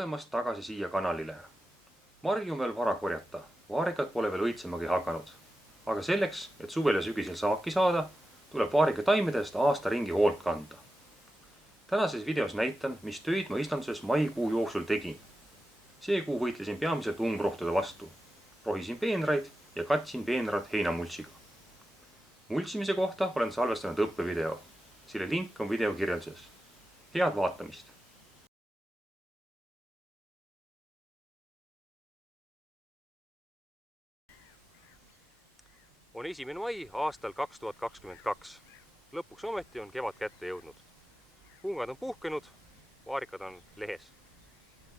tulemast tagasi siia kanalile. Marju on veel vara korjata, vaarikad pole veel õitsemagi hakanud. Aga selleks, et suvel ja sügisel saaki saada, tuleb vaarika taimedest aasta ringi hoolt kanda. Tänases videos näitan, mis töid ma istanduses maikuu jooksul tegin. See kuu võitlesin peamiselt umbrohtude vastu. Rohisin peenraid ja katsin peenrad heinamultsiga. Multsimise kohta olen salvestanud õppevideo. Selle link on video kirjelduses. Head vaatamist! On 1. mai aastal 2022. Lõpuks ometi on kevad kätte jõudnud. Pungad on puhkenud, vaarikad on lehes.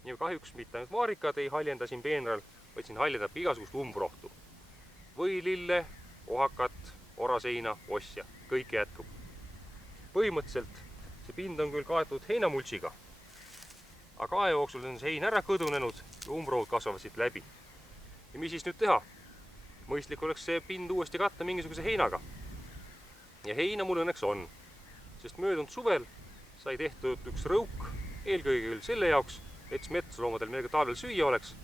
Ja kahjuks mitte ainult vaarikad ei haljenda siin peenral, vaid siin haljendab igasugust umbrohtu. Võilille, ohakat, oraseina, osja. Kõik jätkub. Põhimõtteliselt see pind on küll kaetud heinamultsiga, aga aja jooksul on see hein ära kõdunenud ja umbrohud kasvavad siit läbi. Ja mis siis nüüd teha? Mõistlik oleks see pind uuesti katta mingisuguse heinaga. Ja heina mul õnneks on, sest möödunud suvel sai tehtud üks rõuk, eelkõige küll selle jaoks, et metsloomadel midagi talvel süüa oleks,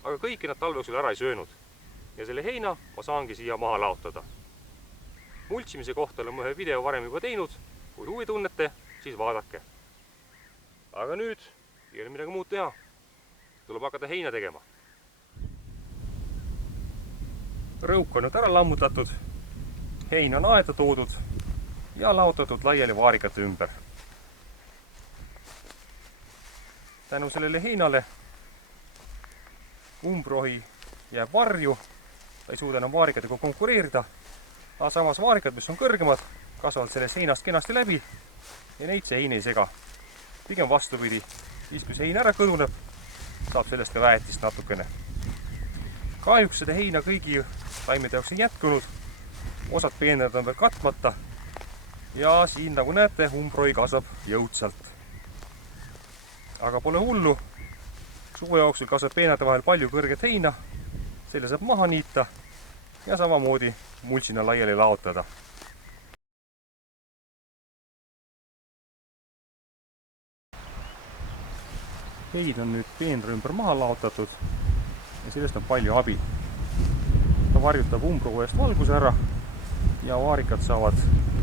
aga kõiki nad talve jooksul ära ei söönud. Ja selle heina ma saangi siia maha laotada. Multsimise kohta olen ma ühe video varem juba teinud, kui huvi tunnete, siis vaadake. Aga nüüd ei ole midagi muud teha. Tuleb hakata heina tegema. Rõuk on nüüd ära lammutatud, hein on aeda toodud ja laotatud laiali vaarikate ümber. Tänu sellele heinale umbrohi jääb varju, ta ei suuda enam vaarikatega konkureerida, aga samas vaarikad, mis on kõrgemad, kasvavad sellest heinast kenasti läbi ja neid see hein ei sega. Pigem vastupidi, siis kui see hein ära kõduneb, saab sellest ka väetist natukene. Kahjuks seda heina kõigi taimede jaoks ei jätkunud, osad peenrad on veel katmata ja siin, nagu näete, umbrohi kasvab jõudsalt. Aga pole hullu, suve jooksul kasvab peenrade vahel palju kõrget heina, selle saab maha niita ja samamoodi multsina laiali laotada. Hein on nüüd peenra ümber maha laotatud ja sellest on palju abi. Ta varjutab umbrohu eest valguse ära ja vaarikad saavad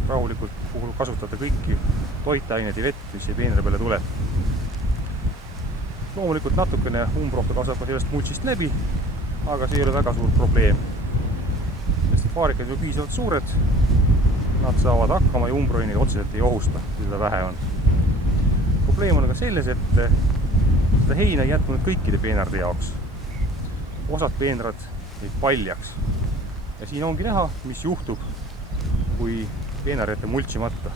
rahulikult kasutada kõiki toitaineid ja vett, mis see peenra peale tuleb. Loomulikult natukene umbrohtu kasvab sellest multsist läbi, aga see ei ole väga suur probleem. Sest vaarikad on piisavalt suured, nad saavad hakkama ja umbrohi neid otseselt ei ohusta, kui seda vähe on. Probleem on aga selles, et seda heina ei jätkunud kõikide peenarde jaoks. Osad peenrad neid paljaks. Ja siin ongi näha, mis juhtub, kui peenar jätta multsimata.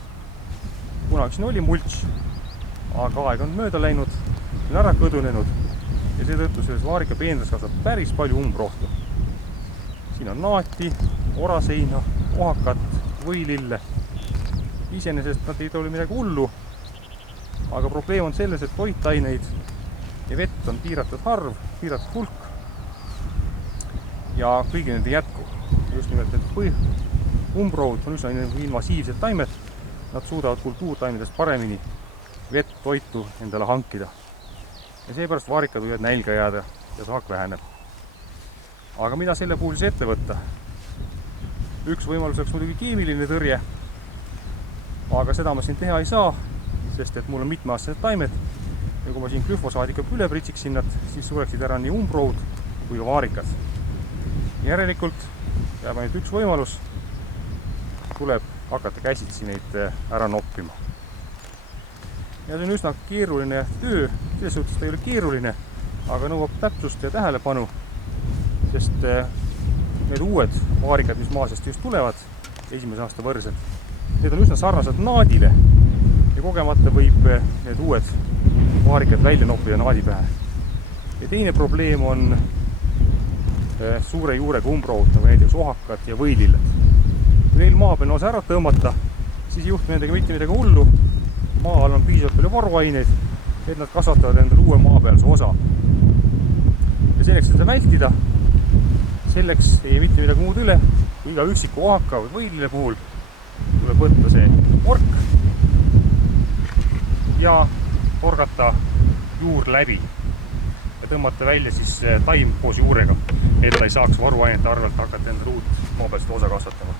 Kunagi siin oli mults, aga aeg on mööda läinud, on ära kõdunenud ja seetõttu selles vaarika peenras kasvab päris palju umbrohtu. Siin on naati, oraseina, ohakat, võilille. Iseenesest nad ei ole midagi hullu, aga probleem on selles, et toitaineid ja vett on piiratud harv, piiratud hulk ja kõigi nende jätku. Just nimelt need umbrohud on üsna invasiivsed taimed, nad suudavad kultuurtaimedest paremini vett, toitu endale hankida. Ja seepärast vaarikad võivad nälga jääda ja saak väheneb. Aga mida selle puhul siis ette võtta? Üks võimalus oleks muidugi keemiline tõrje, aga seda ma siin teha ei saa, sest et mul on mitmeaastased taimed ja kui ma siin glüfosaadiga üle pritsiksin nad, siis sureksid ära nii umbrohud kui ka vaarikad. Järelikult jääb ainult üks võimalus, tuleb hakata käsitsi neid ära noppima. Ja see on üsna keeruline töö, selles suhtes ta ei ole keeruline, aga nõuab täpsust ja tähelepanu, sest need uued vaarikad, mis maasest just tulevad, esimese aasta võrsed, need on üsna sarnased naadile ja kogemata võib need uued vaarikad välja noppida naadi pähe. Ja teine probleem on suure juurega umbrohud, nagu näiteks ohakad ja võililled. Kui neil maa peal osa ära tõmmata, siis ei juhtu nendega mitte midagi hullu. Maa all on piisavalt palju varuaineid, et nad kasvatavad endale uue maapealse osa. Ja selleks seda vältida, selleks ei mitte midagi muud üle, kui iga üksiku ohaka või võilille puhul tuleb võtta see ork ja torgata juur läbi. ja tõmmata välja siis taim koos juurega, et ta ei saaks varuainete arvelt hakata endale uut maapealset osa kasvatama.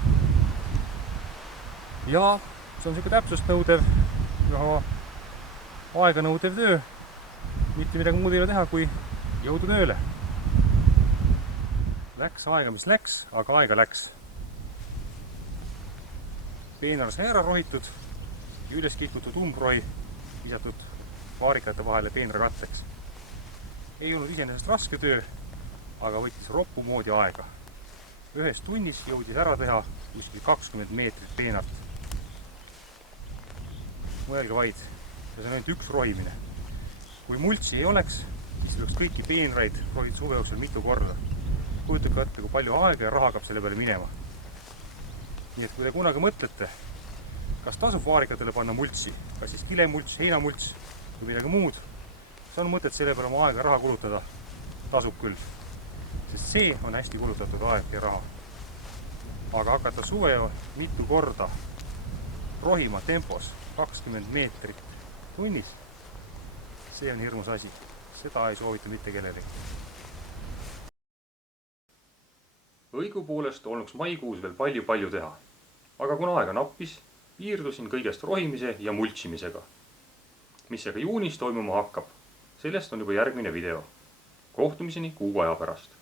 Ja see on niisugune täpsust nõudev ja aega nõudev töö. Mitte midagi muud ei ole teha, kui jõudu tööle. Läks aega, mis läks, aga aega läks. Peenar sai ära rohitud ja üles kihkutud umbroi visatud vaarikate vahele peenra katteks. Ei olnud iseenesest raske töö, aga võttis roppu moodi aega. Ühes tunnis jõudis ära teha kuskil 20 meetrit peenart. Mõelge vaid, see on ainult üks rohimine. Kui multsi ei oleks, siis tuleks kõiki peenraid rohid suve jooksul mitu korda. Kujutage ette, kui palju aega ja raha hakkab selle peale minema. Nii et kui te kunagi mõtlete, kas tasub vaarikatele panna multsi, kas siis kilemults, heinamults või midagi muud, see on mõtet selle peale oma aega ja raha kulutada, tasub küll. Sest see on hästi kulutatud aeg ja raha. Aga hakata suve mitu korda rohima tempos 20 meetrit tunnis, see on hirmus asi. Seda ei soovita mitte kellelegi. Õigupoolest olnuks maikuus veel palju teha. Aga kuna aega nappis, piirdusin kõigest rohimise ja multsimisega. Mis aga juunis toimuma hakkab, sellest on juba järgmine video. Kohtumiseni kuu aja pärast.